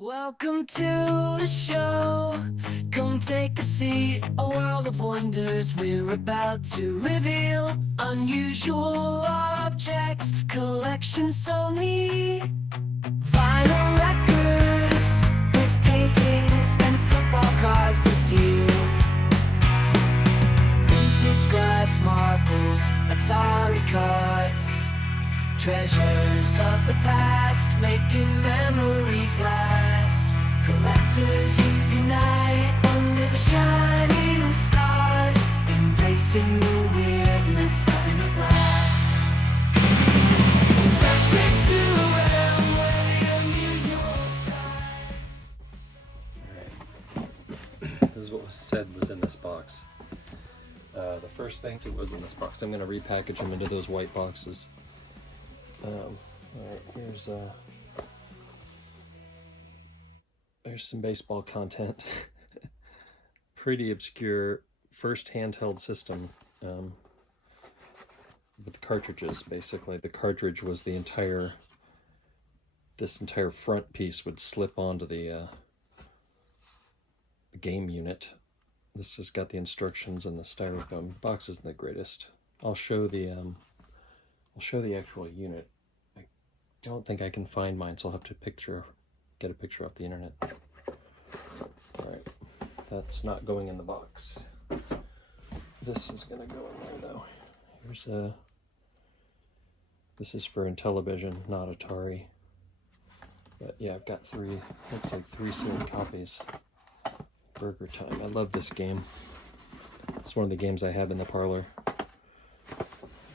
Welcome to the show. Come take a seat. A world of wonders we're about to reveal. Unusual objects, collections so neat. Vinyl records with paintings and football cards to steal. Vintage glass marbles, Atari cards. Treasures of the past, making memories last. Collectors unite under the shining stars, embracing the weirdness in a blast. Step into a realm where the unusual thrives. This is what was said was in this box. The first thing that was in this box, I'm going to repackage them into those white boxes. Alright, there's some baseball content. Pretty obscure first handheld system with cartridges, basically. The cartridge was this entire front piece would slip onto the game unit. This has got the instructions and the styrofoam. Box isn't the greatest. I'll show the actual unit. I don't think I can find mine, so I'll have to get a picture off the internet. Alright, that's not going in the box. This is gonna go in there though. This is for Intellivision, not Atari. But yeah, I've got looks like three sealed copies. Burger Time. I love this game. It's one of the games I have in the parlor.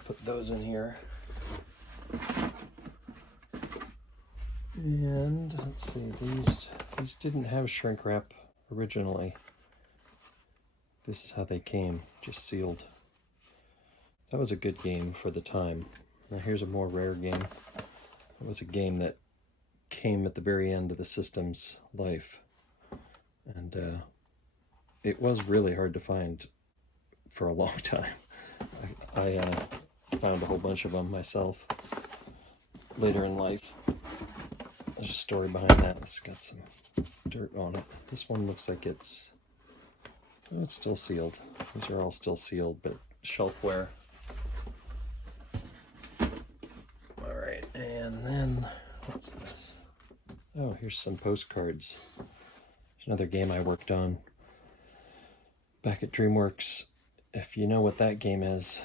Put those in here. And let's see, these didn't have shrink wrap originally. This is how they came, just sealed. That was a good game for the time. Now here's a more rare game. It was a game that came at the very end of the system's life. And it was really hard to find for a long time. I found a whole bunch of them myself later in life. There's a story behind that. It's got some dirt on it. This one looks like it's still sealed. These are all still sealed, but shelfware. Alright, and then what's this? Oh, here's some postcards. There's another game I worked on back at DreamWorks. If you know what that game is,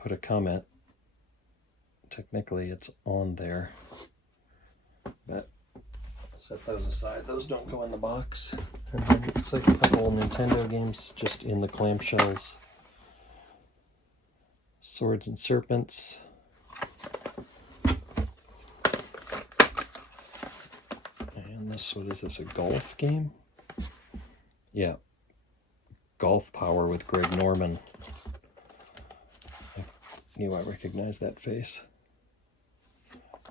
put a comment. Technically, it's on there. But set those aside. Those don't go in the box. And then it looks like a couple Nintendo games just in the clamshells. Swords and Serpents. And this, what is this, a golf game? Yeah. Golf Power with Greg Norman. I knew I recognized that face.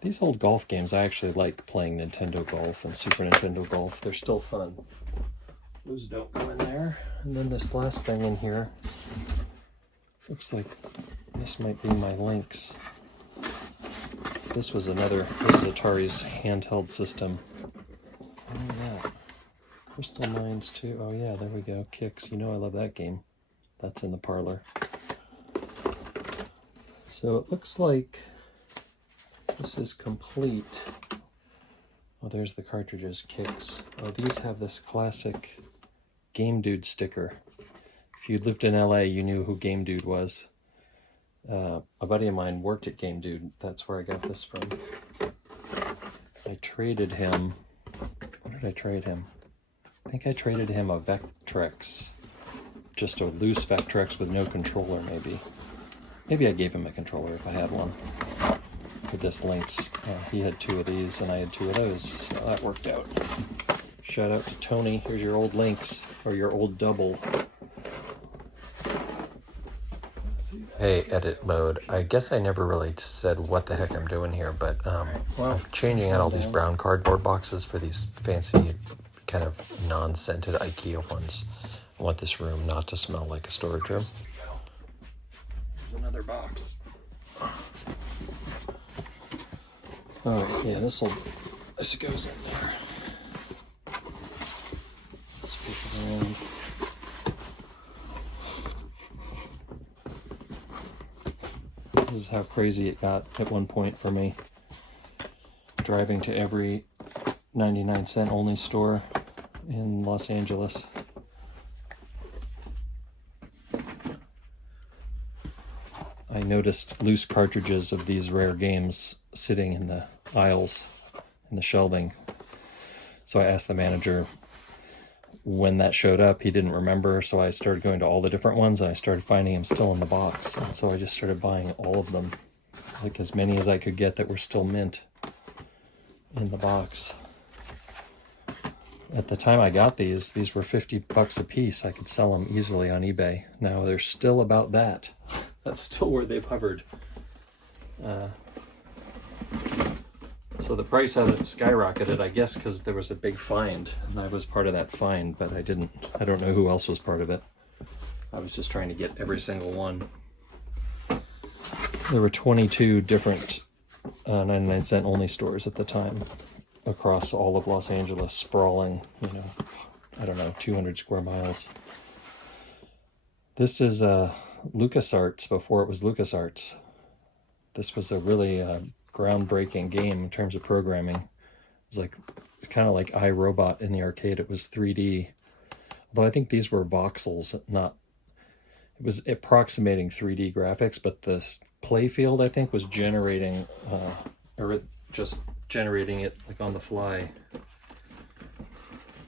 These old golf games, I actually like playing Nintendo Golf and Super Nintendo Golf. They're still fun. Those don't go in there. And then this last thing in here, looks like this might be my Lynx. This is Atari's handheld system. Oh yeah. Crystal Mines too. Oh yeah, there we go. Kicks. You know I love that game. That's in the parlor. So it looks like this is complete. Oh, there's the cartridges, Kicks. Oh, these have this classic Game Dude sticker. If you lived in LA, you knew who Game Dude was. A buddy of mine worked at Game Dude. That's where I got this from. I traded him. What did I trade him? I think I traded him a Vectrex. Just a loose Vectrex with no controller, maybe. Maybe I gave him a controller if I had one. With this Lynx. He had two of these and I had two of those, so that worked out. Shout out to Tony. Here's your old Lynx, or your old double. Hey, edit mode. I guess I never really said what the heck I'm doing here, but I'm changing out all these brown cardboard boxes for these fancy kind of non-scented IKEA ones. I want this room not to smell like a storage room. There's another box. Alright, yeah, This goes in there. Let's flip it around. This is how crazy it got at one point for me. Driving to every 99-cent only store in Los Angeles. I noticed loose cartridges of these rare games sitting in the aisles, in the shelving. So I asked the manager when that showed up. He didn't remember, so I started going to all the different ones, and I started finding them still in the box. And so I just started buying all of them, like as many as I could get that were still mint in the box. At the time I got these were $50 a piece. I could sell them easily on eBay. Now they're still about that. That's still where they've hovered. So the price hasn't skyrocketed, I guess, because there was a big find, and I was part of that find, but I don't know who else was part of it. I was just trying to get every single one. There were 22 different 99-cent only stores at the time across all of Los Angeles, sprawling, 200 square miles. This is LucasArts before it was LucasArts. This was a really groundbreaking game in terms of programming. It was like kind of like iRobot in the arcade. It was 3D, although I think these were voxels, it was approximating 3D graphics, but the playfield, I think, was generating just generating it like on the fly.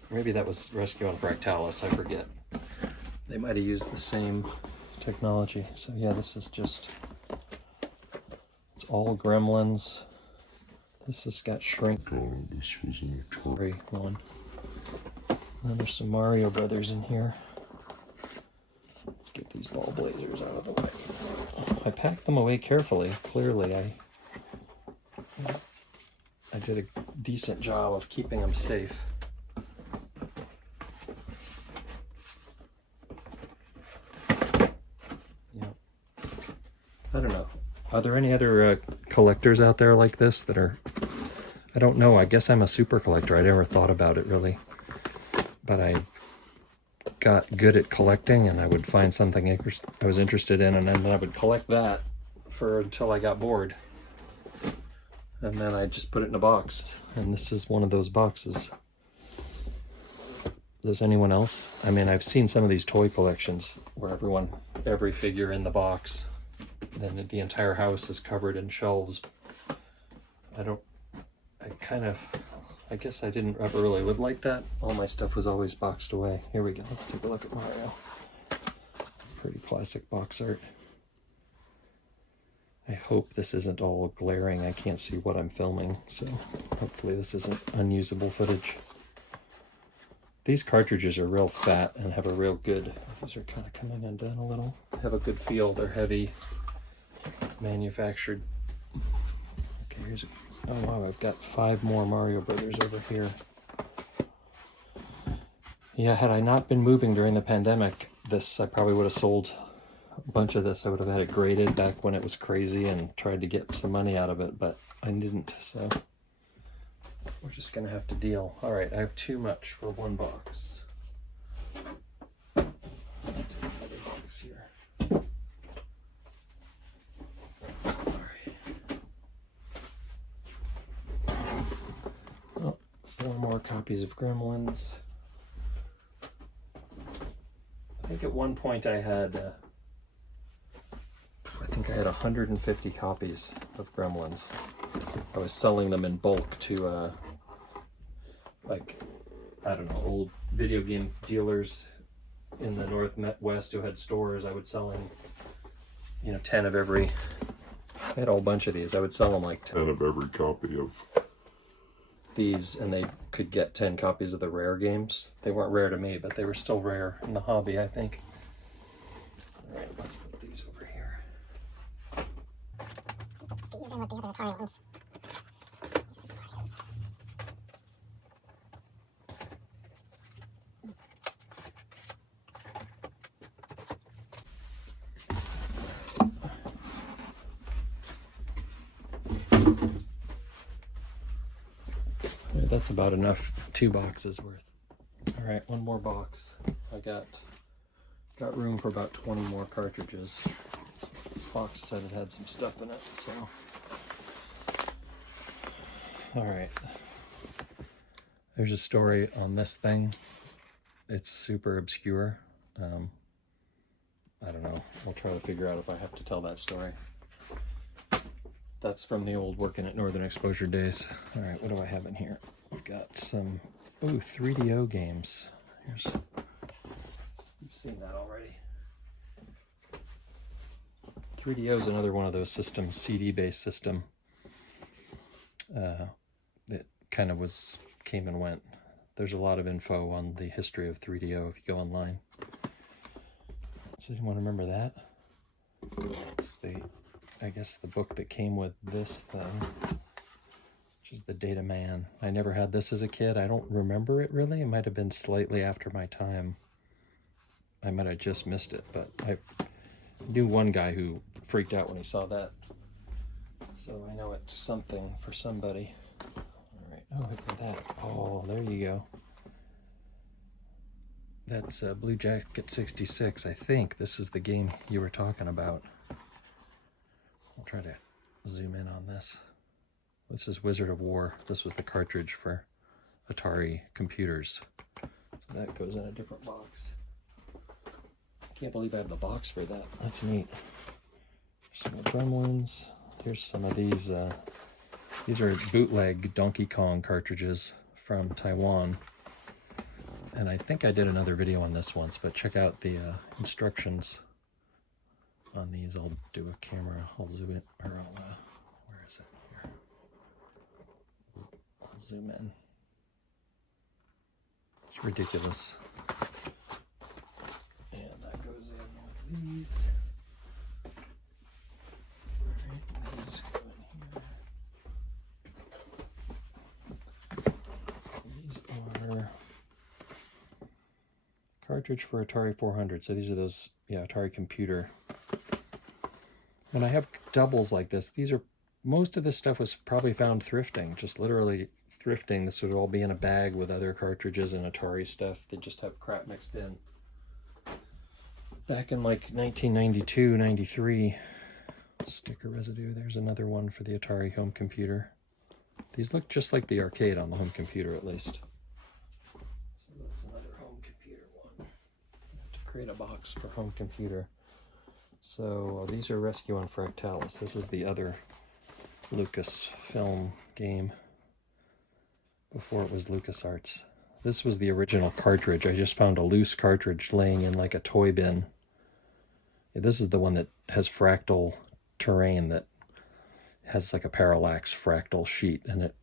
Maybe that was Rescue on Fractalis, I forget. They might have used the same technology. So yeah, this is just, it's all Gremlins. This has got Shrink. Oh, this was an Atari one. And then there's some Mario Brothers in here. Let's get these ball blazers out of the way. I packed them away carefully. Clearly, I did a decent job of keeping them safe. I don't know. Are there any other collectors out there like this that are... I don't know. I guess I'm a super collector. I never thought about it really. But I got good at collecting, and I would find something I was interested in, and then I would collect that until I got bored. And then I just put it in a box. And this is one of those boxes. Does anyone else? I mean, I've seen some of these toy collections where every figure in the box, then the entire house is covered in shelves. I guess I didn't ever really live like that. All my stuff was always boxed away. Here we go. Let's take a look at Mario. Pretty classic box art. I hope this isn't all glaring. I can't see what I'm filming, so hopefully this isn't unusable footage. These cartridges are real fat and have a real good... These are kind of coming undone a little. Have a good feel. They're heavy, manufactured. Okay, here's... Oh wow, I've got 5 more Mario Brothers over here. Yeah, had I not been moving during the pandemic, I probably would have sold a bunch of this. I would have had it graded back when it was crazy and tried to get some money out of it, but I didn't, so we're just gonna have to deal. All right, I have too much for one box. I'll take another box here. All right. 4 more copies of Gremlins. I think at one point I had 150 copies of Gremlins. I was selling them in bulk to old video game dealers in the Northwest who had stores. I would sell in 10 of every... I had a whole bunch of these. I would sell them like 10 of every copy of these, and they could get 10 copies of the rare games. They weren't rare to me, but they were still rare in the hobby, I think. All right, let's put these over here. These and with the other Atari ones. That's about enough 2 boxes worth. All right, one more box. I got room for about 20 more cartridges. This box said it had some stuff in it, so. All right. There's a story on this thing. It's super obscure. I don't know. I'll try to figure out if I have to tell that story. That's from the old working at Northern Exposure days. All right, what do I have in here? We've got some, 3DO games. You've seen that already. 3DO is another one of those systems, CD-based system. It kind of came and went. There's a lot of info on the history of 3DO if you go online. Does anyone remember that? It's I guess the book that came with this thing, which is the Data Man. I never had this as a kid. I don't remember it really. It might have been slightly after my time. I might have just missed it, but I knew one guy who freaked out when he saw that. So I know it's something for somebody. All right. Oh, look at that. Oh, there you go. That's Blue Jacket 66. I think this is the game you were talking about. I'll try to zoom in on this. This is Wizard of War. This was the cartridge for Atari computers. So that goes in a different box. Can't believe I have the box for that. That's neat. Some more Gremlins. Here's some of these. These are bootleg Donkey Kong cartridges from Taiwan. And I think I did another video on this once, but check out the instructions on these. I'll do a camera. I'll zoom it, or where is it? Here. I'll zoom in. It's ridiculous. And that goes in with these. Alright, these go in here. These are cartridge for Atari 400. So these are those, Atari computer. When I have doubles like this, most of this stuff was probably found thrifting, just literally thrifting. This would all be in a bag with other cartridges and Atari stuff. They just have crap mixed in. Back in like 1992, 93, sticker residue. There's another one for the Atari home computer. These look just like the arcade on the home computer, at least. So that's another home computer one. I have to create a box for home computer. So these are Rescue on Fractalis. This is the other Lucasfilm game before it was LucasArts. This was the original cartridge. I just found a loose cartridge laying in like a toy bin. Yeah, this is the one that has fractal terrain, that has like a parallax fractal sheet, and it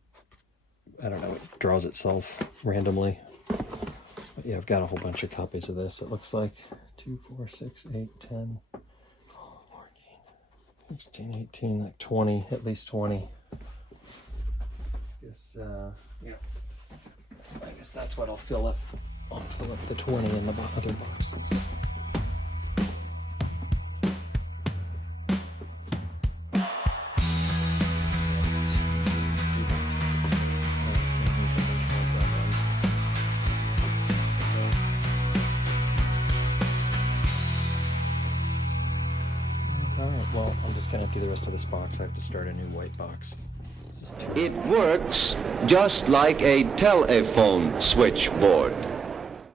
draws itself randomly. But yeah, I've got a whole bunch of copies of this. It looks like 2, 4, 6, 8, 10, 16, 18, like 20, at least 20. I guess that's what I'll fill up. I'll fill up the 20 in the other boxes. Well, I'm just going to empty the rest of this box. I have to start a new white box. It works just like a telephone switchboard.